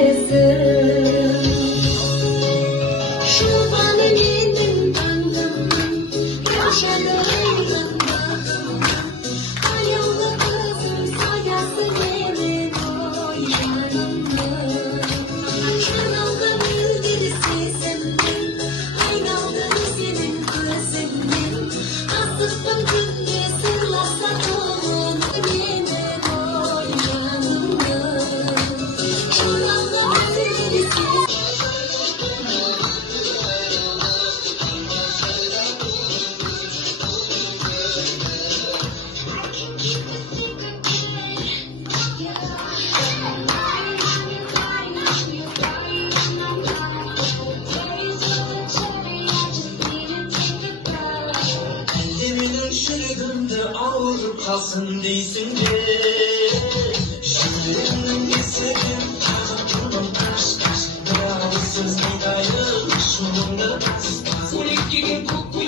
sesim. Şu bana yendim döndüm, yaşadığım bağım. Ayolda kızım sayası verir o yanımda. Şunalda bildirisi sendin, aynalda senin kızımın. Asıstım günde sırlasa doğun, yemin o yanımda. Şunalda bildirisi Elimin ışığında ağır kalsın değilsin de. Şimdi gitsedim ağzımın aşk aşk. Yalnızsız bir ayrılış sonunda. 12 gün kokuyor.